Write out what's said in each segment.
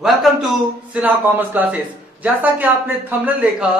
Welcome to Sinha commerce classes. जैसा कि आपने थंबनेल देखा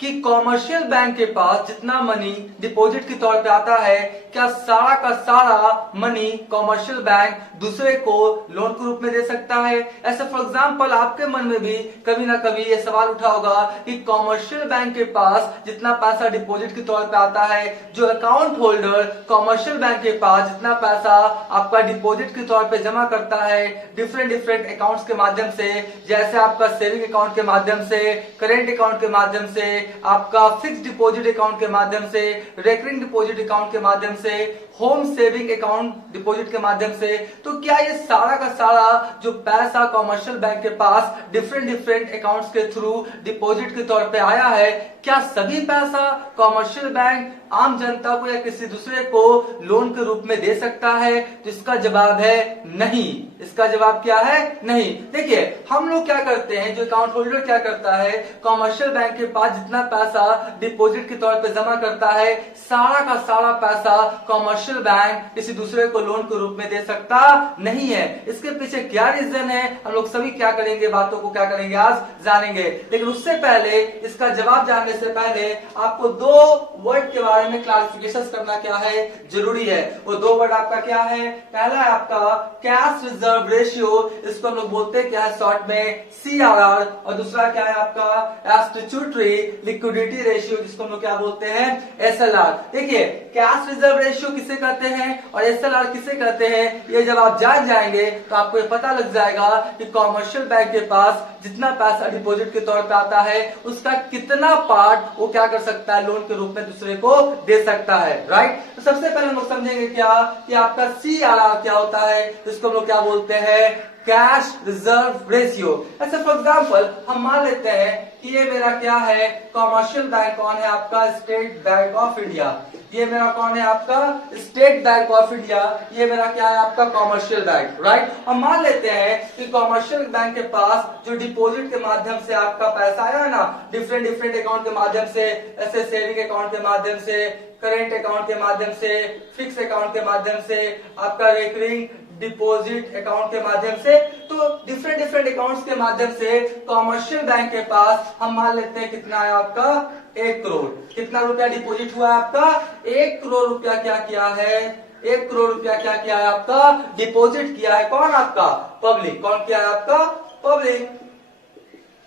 कि कॉमर्शियल बैंक के पास जितना मनी डिपॉजिट के तौर पे आता है, क्या सारा का सारा मनी कॉमर्शियल बैंक दूसरे को लोन के रूप में दे सकता है? ऐसे फॉर एग्जांपल आपके मन में भी कभी ना कभी ये सवाल उठा होगा कि कॉमर्शियल बैंक के पास जितना पैसा डिपॉजिट के तौर पे आता है, जो अकाउंट होल्डर कॉमर्शियल बैंक के पास जितना पैसा आपका डिपॉजिट के तौर पे जमा करता है डिफरेंट अकाउंट्स के माध्यम से, जैसे आपका सेविंग अकाउंट के माध्यम से, करेंट अकाउंट के माध्यम से, आपका फिक्स डिपॉजिट अकाउंट के माध्यम से, रेकरिंग डिपॉजिट अकाउंट के माध्यम से, होम सेविंग अकाउंट डिपॉजिट के माध्यम से, तो क्या ये सारा का सारा जो पैसा कॉमर्शियल बैंक के पास डिफरेंट अकाउंट्स के थ्रू डिपॉजिट के तौर पे आया है, क्या सभी पैसा कॉमर्शियल बैंक आम जनता को या किसी दूसरे को लोन के रूप में दे सकता है? तो इसका जवाब है नहीं। इसका जवाब क्या है? नहीं। देखिए, हम लोग क्या करते हैं, जो अकाउंट होल्डर क्या करता है, कॉमर्शियल बैंक के पास जितना पैसा डिपॉजिट के तौर पे जमा करता है, सारा का सारा पैसा कॉमर्शियल बैंक किसी दूसरे को लोन के रूप में दे सकता नहीं है। इसके पीछे क्या रीजन है, हम लोग सभी क्या करेंगे, बातों को क्या करेंगे, आज जानेंगे। लेकिन उससे पहले, इसका जवाब जानने से पहले आपको दो वर्ड के बारे में क्लासिफिकेशन करना क्या है, जरूरी है। वो दो वर्ड आपका क्या है? पहला है आपका कैश रिजर्व रेशियो, इसको हम लोग बोलते हैं क्या है शॉर्ट में, CRR। और दूसरा क्या है आपका स्टैट्यूटरी लिक्विडिटी रेशियो, जिसको हम लोग क्या बोलते हैं, SLR। देखिए, कैश रिजर्व रेशियो किसे कहते हैं और SLR किसे कहते हैं, ये जब आप जान जाएंगे तो आपको ये पता लग जाएगा कि कॉमर्शियल बैंक के पास जितना पैसा डिपॉजिट के तौर पे आता है, उसका कितना पार्ट वो क्या कर सकता है, लोन के रूप में दूसरे को दे सकता है। राइट। तो सबसे पहले हम लोग समझेंगे क्या कि आपका CRR क्या होता है, इसको हम लोग क्या बोलते हैं, कैश रिजर्व रेशियो। ऐसे फॉर एग्जांपल हम मान लेते हैं कि ये मेरा क्या है, कॉमर्शियल बैंक कौन है, आपका स्टेट बैंक ऑफ इंडिया। ये मेरा कौन है, आपका स्टेट बैंक ऑफ इंडिया। ये मेरा क्या है, आपका कॉमर्शियल बैंक। राइट। हम मान लेते हैं कि कॉमर्शियल बैंक के पास जो डिपॉजिट के माध्यम से आपका पैसा आया है ना, डिफरेंट अकाउंट के माध्यम से, ऐसे सेविंग अकाउंट के माध्यम से, करेंट अकाउंट के माध्यम से, फिक्स अकाउंट के माध्यम से, आपका रेकरिंग डिपॉजिट अकाउंट के माध्यम से, तो डिफरेंट अकाउंट्स के माध्यम से कॉमर्शियल बैंक के पास हम मान लेते हैं कितना है आपका, 1 करोड़। कितना रुपया डिपॉजिट हुआ है आपका, 1 करोड़ रुपया क्या किया है, 1 करोड़ रुपया क्या किया है आपका, डिपॉजिट किया है। कौन? आपका पब्लिक। कौन किया है आपका, पब्लिक।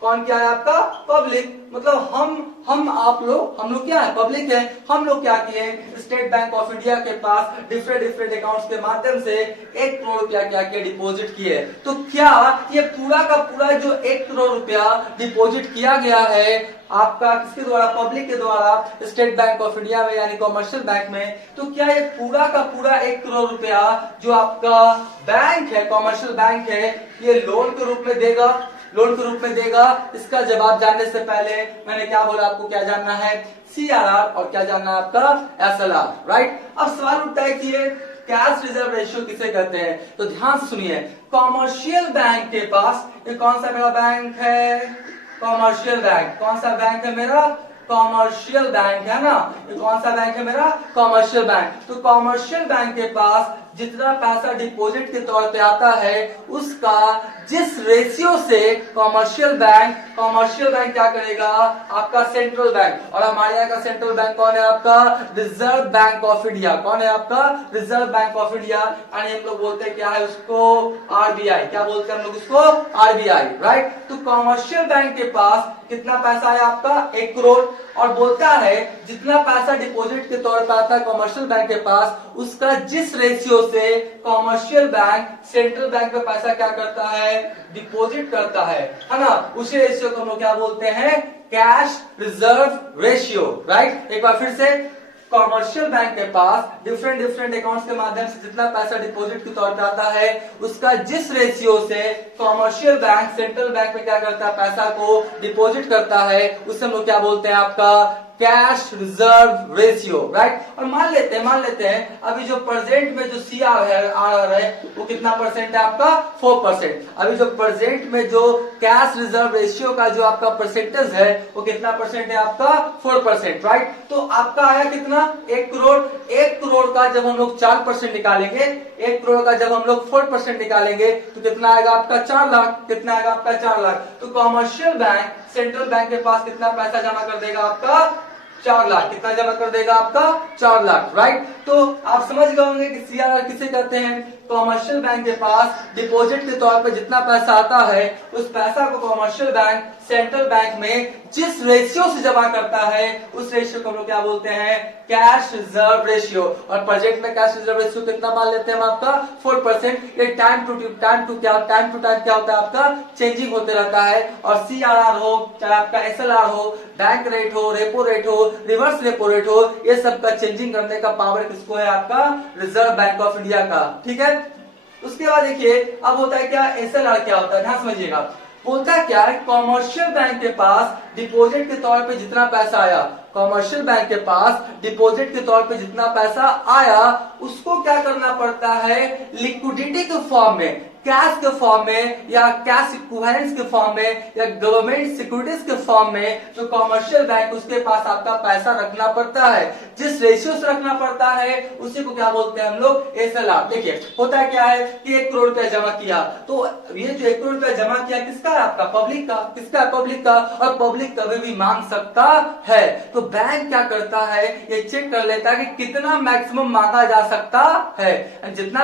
कौन किया है आपका, पब्लिक। मतलब हम आप लोग, हम लोग क्या है, पब्लिक है। हम लोग क्या किए, स्टेट बैंक ऑफ इंडिया के पास डिफरेंट अकाउंट्स के माध्यम से 1 करोड़ रुपया क्या किया, डिपॉजिट किए। तो क्या ये पूरा का पूरा जो 1 करोड़ रुपया डिपॉजिट किया गया है आपका किसके द्वारा, पब्लिक के द्वारा स्टेट बैंक ऑफ इंडिया में यानी कॉमर्शियल बैंक में, तो क्या ये पूरा का पूरा 1 करोड़ रुपया जो आपका बैंक है, कॉमर्शियल बैंक है, ये लोन के रूप में देगा, लोन के रूप में देगा? इसका जवाब जानने से पहले मैंने क्या बोला, आपको क्या जानना है, CRR और क्या जानना है आपका, SLR। राइट। अब सवाल उठता है कि ये कैश रिजर्व रेशियो किसे कहते हैं, तो ध्यान से सुनिए। कॉमर्शियल बैंक के पास ये कौन सा मेरा बैंक है, कॉमर्शियल बैंक। कौन सा बैंक है मेरा, कॉमर्शियल बैंक है ना। ये कौन सा बैंक है मेरा, कॉमर्शियल बैंक। तो कॉमर्शियल बैंक के पास जितना पैसा डिपॉजिट के तौर पे आता है, उसका जिस रेशियो से कॉमर्शियल बैंक क्या करेगा, आपका सेंट्रल बैंक। और हमारे यहाँ का सेंट्रल बैंक कौन है, आपका रिजर्व बैंक ऑफ इंडिया। कौन है आपका, रिजर्व बैंक ऑफ इंडिया। यानी हम लोग बोलते हैं क्या है उसको, RBI। क्या बोलते हैं हम लोग उसको, RBI। राइट। तो कॉमर्शियल बैंक के पास कितना पैसा है आपका, 1 करोड़। और बोलता है जितना पैसा डिपॉजिट के तौर पर आता है कॉमर्शियल बैंक के पास, उसका जिस रेशियो से कॉमर्शियल बैंक सेंट्रल बैंक में पैसा क्या करता है, डिपॉजिट करता है ना, उसी रेशियो को हम लोग क्या बोलते हैं, कैश रिजर्व रेशियो। राइट। एक बार फिर से, कॉमर्शियल बैंक के पास डिफरेंट अकाउंट्स के माध्यम से जितना पैसा डिपॉजिट के तौर पे आता है, उसका जिस रेशियो से कॉमर्शियल बैंक सेंट्रल बैंक में क्या करता है, पैसा को डिपॉजिट करता है, उसे हम लोग क्या बोलते हैं, आपका कैश रिजर्व रेशियो, राइट। और मान लेते हैं अभी जो प्रेजेंट में जो सीआर है वो कितना परसेंट है आपका 4%। अभी जो प्रेजेंट में जो कैश रिजर्व रेशियो का जो आपका परसेंटेज है वो कितना परसेंट है आपका 4%, राइट। तो आपका आया कितना 1 करोड़। 1 करोड़ का जब हम लोग 4% निकालेंगे, 1 करोड़ का जब हम लोग 4% निकालेंगे तो कितना आएगा आपका 4 लाख। कितना आएगा आपका 4 लाख। तो कॉमर्शियल बैंक सेंट्रल बैंक के पास कितना पैसा जमा कर देगा आपका 4 लाख। कितना जमा कर देगा आपका 4 लाख, राइट। तो आप समझ गए होंगे कि सीआरआर किसे कहते हैं। कॉमर्शियल बैंक के पास डिपॉजिट के तौर पे जितना पैसा आता है उस पैसा को कॉमर्शियल बैंक सेंट्रल बैंक में जिस रेशियो से जमा करता है उस रेशियो को हम लोग क्या बोलते हैं, कैश रिजर्व रेशियो। और प्रोजेक्ट में कैश रिजर्व रेशियो कितना मान लेते हैं हम आपका 4%। ये टाइम टू टाइम क्या होता है आपका चेंजिंग होते रहता है। और सीआरआर हो चाहे आपका एसएलआर हो, बैंक रेट हो, रेपो रेट हो, रिवर्स रेपो रेट हो, ये सब का चेंजिंग करने का पावर किसको है आपका रिजर्व बैंक ऑफ इंडिया का, ठीक है। उसके बाद देखिए अब होता है क्या एसएलआर क्या होता है, ध्यान समझिएगा। बोलता क्या है कॉमर्शियल बैंक के पास डिपॉजिट के तौर पे जितना पैसा आया, कॉमर्शियल बैंक के पास डिपॉजिट के तौर पे जितना पैसा आया उसको क्या करना पड़ता है लिक्विडिटी के फॉर्म में, कैश के फॉर्म में या कैश इक्विवेलेंस के फॉर्म में या गवर्नमेंट सिक्योरिटीज के फॉर्म में जो कॉमर्शियल बैंक उसके पास आपका पैसा रखना पड़ता है, जिस रेशियो से रखना पड़ता है उसी को क्या बोलते हैं हम लोग एसएलआर। देखिए होता है क्या है कि 1 करोड़ रुपया जमा किया, तो ये जो 1 करोड़ रुपया जमा किया किसका है आपका पब्लिक का, किसका है पब्लिक का। और पब्लिक कभी भी मांग सकता है, तो बैंक क्या करता है ये चेक कर लेता है कि कितना मैक्सिमम मांगा जा सकता है। जितना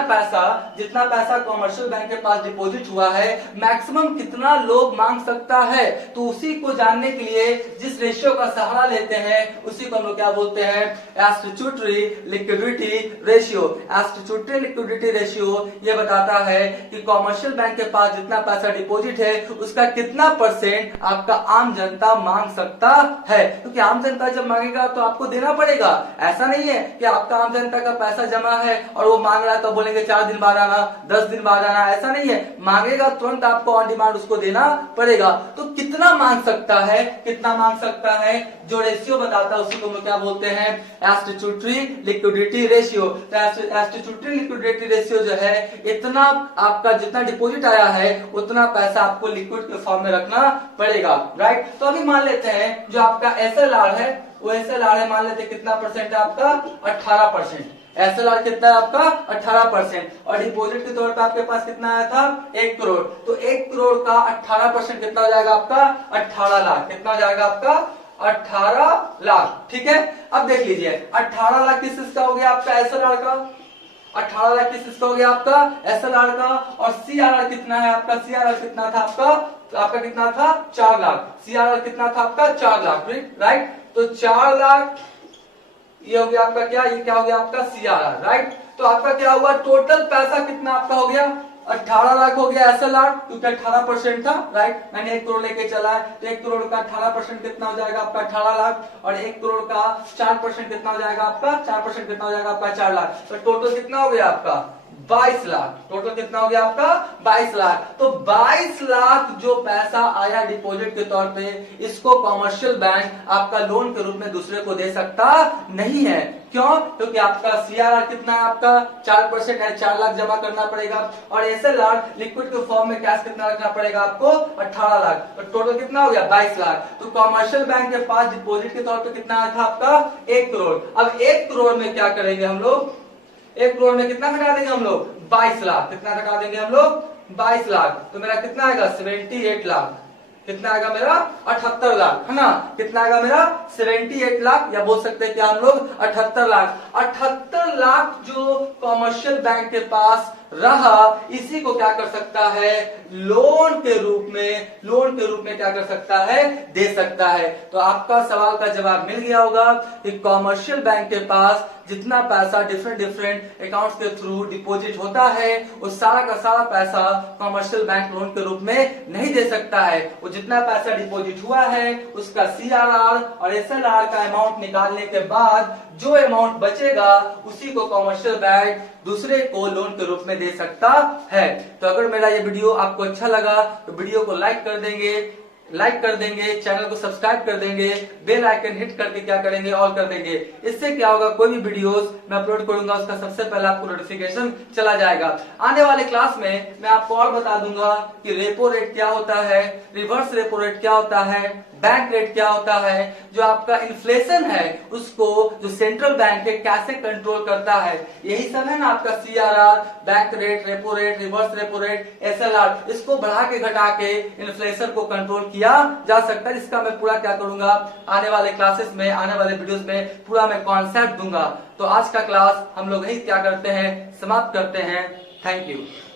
पैसा कॉमर्शियल बैंक के पास डिपॉजिट हुआ है मैक्सिमम कितना लोग मांग सकता है, तो उसी को जानने के लिए जिस रेशियो का सहारा लेते हैं उसी को हम लोग क्या बोलते हैं statutory liquidity ratio. Statutory liquidity ratio ये बताता है कि कॉमर्शियल बैंक के पास जितना पैसा डिपॉजिट है उसका कितना परसेंट आपका आम जनता मांग सकता है, क्योंकि आम जनता जब मांगेगा तो आपको देना पड़ेगा। ऐसा नहीं है कि आपका आम जनता का पैसा जमा है और वो मांग रहा है तो बोलेंगे 4 दिन बाद आना, 10 दिन बाद आना, ऐसा नहीं है। मांगेगा तुरंत आपको ऑन डिमांड उसको देना पड़ेगा। तो कितना मांग सकता है, कितना मांग सकता है जो रेशियो बताता है उसी को हम क्या बोलते हैं statutory liquidity ratio. Statutory liquidity ratio जो है इतना आपका जितना डिपॉजिट आया है उतना पैसा आपको लिक्विड के फॉर्म में रखना पड़ेगा, राइट। तो अभी मान लेते हैं जो आपका एसएलआर है वो एसएलआर है मान लेते हैं कितना परसेंट है आपका 18%। एसएलआर कितना है आपका 18% और डिपॉजिट के तौर पे आपके पास कितना आया था 1 करोड़। तो 1 करोड़ का 18% कितना हो जाएगा आपका 18 लाख। कितना हो जाएगा आपका 18 लाख, ठीक है। अब देख लीजिए 18 लाख किस चीज का हो गया आपका एसएलआर का, 18 लाख किस चीज का हो गया आपका एसएलआर का। और सीआरआर कितना है आपका, सीआरआर कितना था आपका कितना था 4 लाख। सीआरआर कितना था आपका 4 लाख, राइट। तो 4 लाख ये हो गया आपका क्या, ये क्या हो गया आपका सीआरआर, राइट। तो आपका क्या हुआ टोटल पैसा कितना आपका हो गया 18 लाख हो गया एसएलआर, क्योंकि 18% था, राइट। मैंने 1 करोड़ लेके चला है तो 1 करोड़ का 18% कितना हो जाएगा आपका 18 लाख और 1 करोड़ का 4% कितना हो जाएगा आपका 4% कितना हो जाएगा आपका 4 लाख। तो टोटल कितना हो गया आपका 22 लाख। टोटल कितना हो गया आपका 22 लाख। तो 22 लाख जो पैसा आया डिपॉजिट के तौर पे इसको कॉमर्शियल बैंक आपका लोन के रूप में दूसरे को दे सकता नहीं है। क्यों? क्योंकि आपका सीआरआर कितना है आपका 4% है, 4 लाख जमा करना पड़ेगा। और एसएलआर लिक्विड के फॉर्म में कैश कितना रखना पड़ेगा आपको 18 लाख। तो टोटल कितना हो गया 22 लाख। तो कॉमर्शियल बैंक के पास डिपॉजिट के तौर पे कितना आया था आपका 1 करोड़। अब 1 करोड़ में क्या करेंगे हम लोग, 1 करोड़ में कितना घटा देंगे हम लोग 22 लाख। कितना घटा देंगे हम लोग 22 लाख। तो मेरा कितना आएगा 78 लाख। कितना आएगा मेरा 78 लाख, है ना। कितना आएगा मेरा 78 लाख या बोल सकते हैं कि हम लोग 78 लाख। 78 लाख जो कॉमर्शियल बैंक के पास रहा इसी को क्या कर सकता है लोन के रूप में क्या कर सकता है दे सकता है। तो आपका सवाल का जवाब मिल गया होगा कि कॉमर्शियल बैंक के पास जितना पैसा डिफरेंट अकाउंट्स के थ्रू डिपॉजिट होता है वो सारा का सारा पैसा कॉमर्शियल बैंक लोन के रूप में नहीं दे सकता है। वो जितना पैसा डिपॉजिट हुआ है उसका सीआरआर और एसएलआर का अमाउंट निकालने के बाद जो अमाउंट बचेगा उसी को कॉमर्शियल बैंक दूसरे को लोन के रूप में दे सकता है। तो अगर मेरा ये वीडियो आपको अच्छा लगा तो वीडियो को लाइक कर देंगे, लाइक कर देंगे, चैनल को सब्सक्राइब कर देंगे, बेल आइकन हिट करके क्या करेंगे, ऑल कर देंगे। इससे क्या होगा, कोई भी वीडियोस मैं अपलोड करूंगा उसका सबसे पहले आपको नोटिफिकेशन चला जाएगा। आने वाले क्लास में मैं आपको और बता दूंगा कि रेपो रेट क्या होता है, रिवर्स रेपो रेट क्या होता है, बैंक रेट क्या होता है, जो आपका इन्फ्लेशन है उसको जो सेंट्रल बैंक है कैसे कंट्रोल करता है। यही सब है ना आपका CRR, bank rate, repo rate, reverse repo rate, SLR, इसको बढ़ा के घटा के इन्फ्लेशन को कंट्रोल किया जा सकता है। इसका मैं पूरा क्या करूंगा, आने वाले क्लासेस में, आने वाले वीडियोस में पूरा मैं कॉन्सेप्ट दूंगा। तो आज का क्लास हम लोग यही क्या करते हैं, समाप्त करते हैं। Thank you.